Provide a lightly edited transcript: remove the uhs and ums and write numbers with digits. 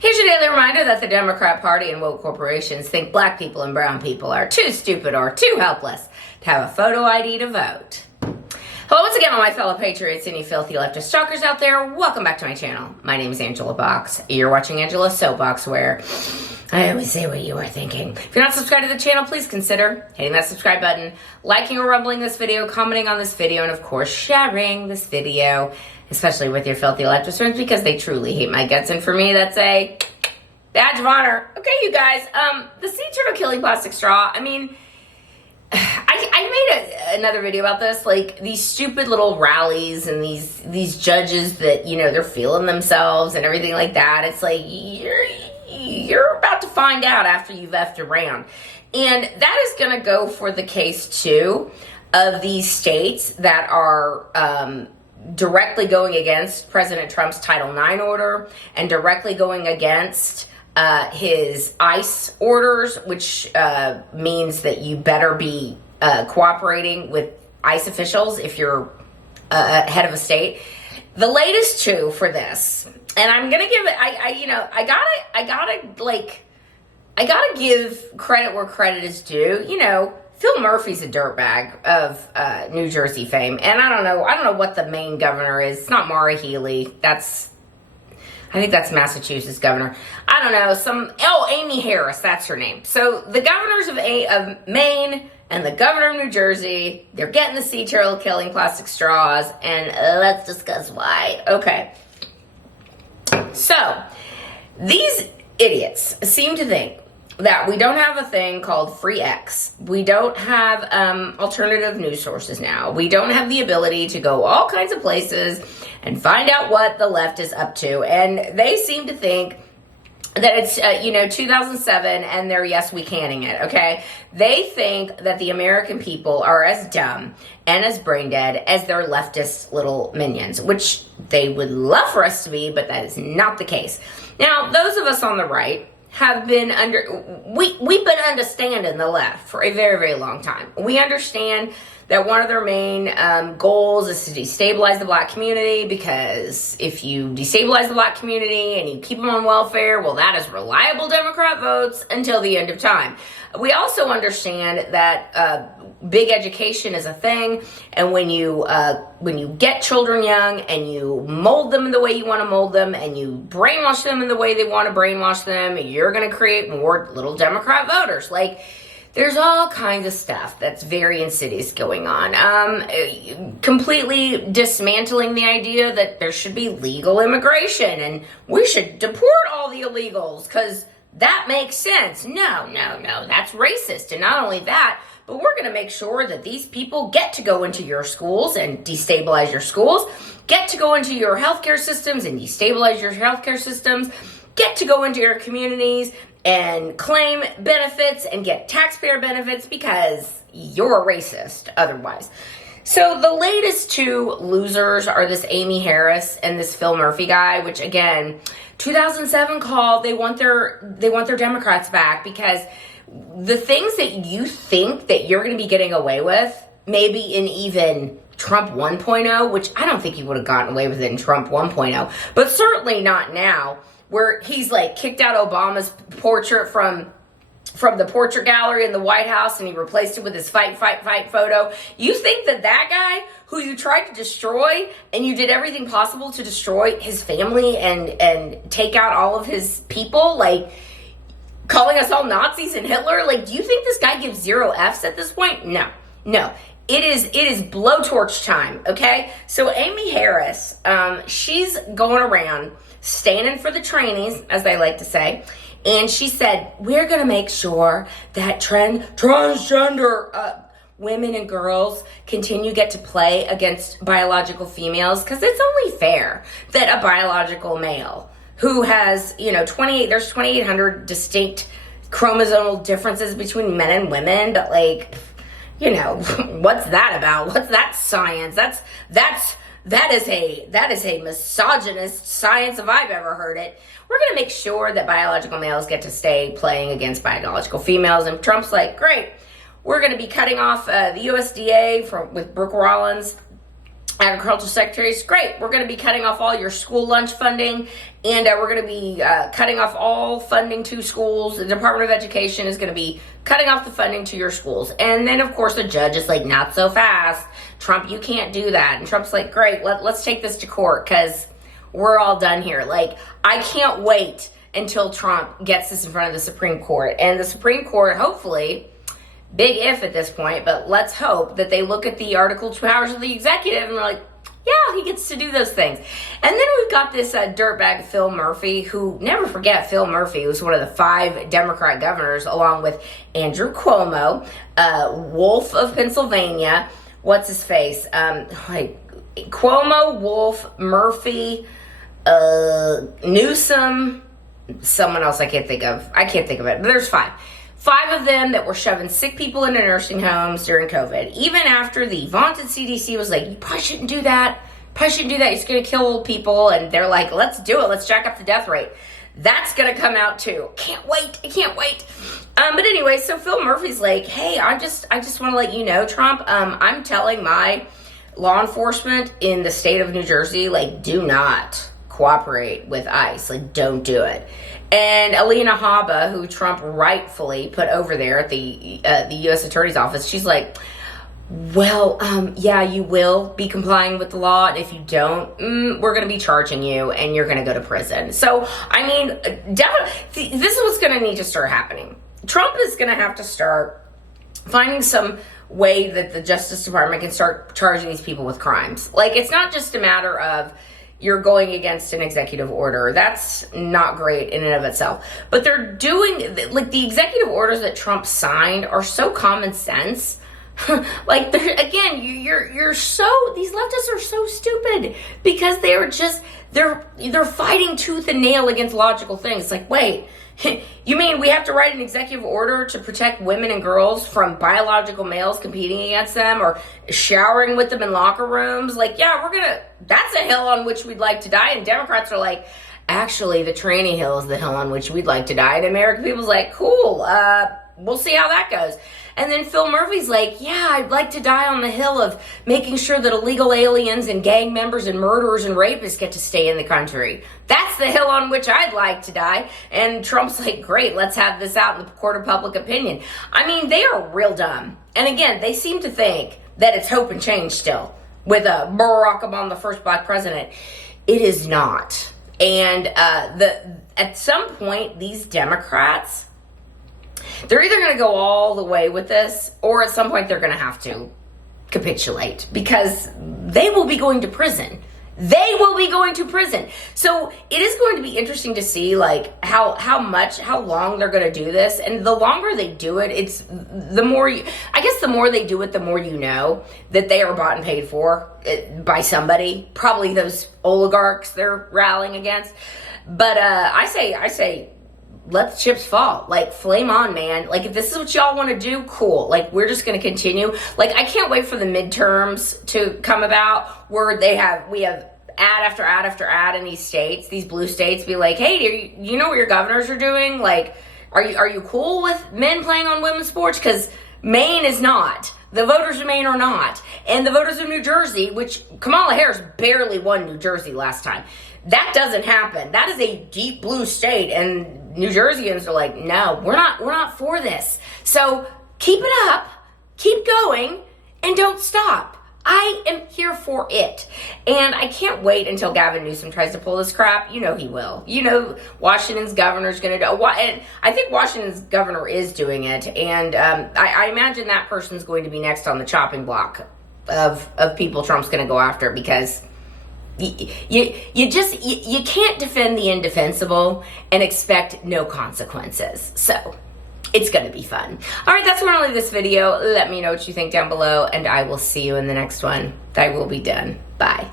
Here's your daily reminder that the Democrat Party and woke corporations think black people and brown people are too stupid or too helpless to have a photo ID to vote. Hello once again, all my fellow patriots and you filthy leftist stalkers out there. Welcome back to my channel. My name is Angela Box. You're watching Angela's Soapbox, where I always say what you are thinking. If you're not subscribed to the channel, please consider hitting that subscribe button, liking or rumbling this video, commenting on this video, and of course sharing this video, especially with your filthy leftist friends, because they truly hate my guts, and for me that's a badge of honor. Okay, you guys, the sea turtle killing plastic straw, I mean, I made another video about this, like these stupid little rallies and these judges that, you know, they're feeling themselves and everything like that. It's like, you're about to find out after you've effed around. And that is going to go for the case, too, of these states that are directly going against President Trump's Title IX order and directly going against his ICE orders, which means that you better be cooperating with ICE officials if you're head of a state. The latest two for this, and I'm gonna give it. I gotta give credit where credit is due. You know, Phil Murphy's a dirtbag of New Jersey fame, and I don't know what the main governor is. It's not Maura Healey. I think that's Massachusetts governor. I don't know, Amy Harris, that's her name. So the governors of Maine and the governor of New Jersey, they're getting the sea turtle killing plastic straws, and let's discuss why. Okay. So these idiots seem to think that we don't have a thing called free X. We don't have alternative news sources now. We don't have the ability to go all kinds of places and find out what the left is up to. And they seem to think that it's, 2007 and they're yes, we canning it, okay? They think that the American people are as dumb and as brain dead as their leftist little minions, which they would love for us to be, but that is not the case. Now, those of us on the right have been we've been understanding the left for a very, very long time. We understand that one of their main goals is to destabilize the black community, because if you destabilize the black community and you keep them on welfare, well, that is reliable Democrat votes until the end of time. We also understand that big education is a thing, and when you get children young and you mold them in the way you want to mold them and you brainwash them in the way they want to brainwash them, you're going to create more little Democrat voters. Like, there's all kinds of stuff that's very insidious going on. Completely dismantling the idea that there should be legal immigration and we should deport all the illegals because that makes sense. No, that's racist. And not only that, but we're going to make sure that these people get to go into your schools and destabilize your schools, get to go into your healthcare systems and destabilize your healthcare systems, get to go into your communities and claim benefits and get taxpayer benefits because you're a racist otherwise. So the latest two losers are this Amy Harris and this Phil Murphy guy, which again, 2007 called, they want their Democrats back, because the things that you think that you're going to be getting away with, maybe in even Trump 1.0, which I don't think he would have gotten away with it in Trump 1.0, but certainly not now, where he's like kicked out Obama's portrait from the portrait gallery in the White House and he replaced it with his fight photo. You think that guy who you tried to destroy and you did everything possible to destroy his family and take out all of his people, like calling us all Nazis and Hitler, like, do you think this guy gives zero Fs at this point? No. It is blowtorch time, okay? So Amy Harris, she's going around standing for the trainees, as they like to say, and she said, we're going to make sure that transgender women and girls get to play against biological females, because it's only fair that a biological male who has, there's 2,800 distinct chromosomal differences between men and women, but like, what's that about? What's that science? That is a misogynist science if I've ever heard it. We're going to make sure that biological males get to stay playing against biological females. And Trump's like, great, we're going to be cutting off the USDA with Brooke Rollins. agricultural secretaries, great, we're going to be cutting off all your school lunch funding, and we're going to be cutting off all funding to schools. The Department of Education is going to be cutting off the funding to your schools. And then, of course, the judge is like, not so fast. Trump, you can't do that. And Trump's like, great, let's take this to court because we're all done here. Like, I can't wait until Trump gets this in front of the Supreme Court. And the Supreme Court, hopefully, big if at this point, but let's hope that they look at the Article 2 powers of the executive and they're like, yeah, he gets to do those things. And then we've got this dirtbag Phil Murphy, who, never forget, Phil Murphy was one of the 5 Democrat governors, along with Andrew Cuomo, Wolf of Pennsylvania, what's his face? Cuomo, Wolf, Murphy, Newsom, someone else I can't think of it, but there's 5. 5 of them that were shoving sick people into nursing homes during COVID. Even after the vaunted CDC was like, you probably shouldn't do that. It's going to kill old people. And they're like, let's do it. Let's jack up the death rate. That's going to come out too. I can't wait. But anyway, so Phil Murphy's like, hey, I just want to let you know, Trump, I'm telling my law enforcement in the state of New Jersey, like, do not cooperate with ICE. Like, don't do it. And Alina Habba, who Trump rightfully put over there at the U.S. Attorney's Office, she's like, well, yeah, you will be complying with the law. And if you don't, we're going to be charging you and you're going to go to prison. So, I mean, definitely, this is what's going to need to start happening. Trump is going to have to start finding some way that the Justice Department can start charging these people with crimes. Like, it's not just a matter of you're going against an executive order. That's not great in and of itself. But they're doing, like, the executive orders that Trump signed are so common sense. Like, again, you're so, these leftists are so stupid because they're just, they're fighting tooth and nail against logical things. Like, wait, you mean we have to write an executive order to protect women and girls from biological males competing against them or showering with them in locker rooms? Like, yeah, that's a hill on which we'd like to die. And Democrats are like, actually, the tranny hill is the hill on which we'd like to die. And American people's like, cool, we'll see how that goes. And then Phil Murphy's like, yeah, I'd like to die on the hill of making sure that illegal aliens and gang members and murderers and rapists get to stay in the country. That's the hill on which I'd like to die. And Trump's like, great, let's have this out in the court of public opinion. I mean, they are real dumb. And again, they seem to think that it's hope and change still with Barack Obama, the first black president. It is not. And at some point, these Democrats, they're either going to go all the way with this, or at some point they're going to have to capitulate because they will be going to prison. So it is going to be interesting to see, like, how long they're going to do this. And the longer they do it, the more they do it, the more you know that they are bought and paid for by somebody, probably those oligarchs they're rallying against. But I say, let the chips fall. Like, flame on, man. Like, if this is what y'all want to do, cool. Like, we're just going to continue. Like, I can't wait for the midterms to come about where we have ad after ad after ad in these states, these blue states, be like, hey, you know what your governors are doing? Like, are you cool with men playing on women's sports? Because Maine is not. The voters of Maine are not. And the voters of New Jersey, which Kamala Harris barely won New Jersey last time, that doesn't happen. That is a deep blue state, and New Jerseyans are like, no, we're not for this. So keep it up, keep going, and don't stop. I am here for it. And I can't wait until Gavin Newsom tries to pull this crap. You know he will. You know Washington's governor's going to do it. And I think Washington's governor is doing it. And I imagine that person's going to be next on the chopping block of people Trump's going to go after, because you can't defend the indefensible and expect no consequences. So it's going to be fun. All right, that's where I'll leave this video. Let me know what you think down below, and I will see you in the next one. I will be done. Bye.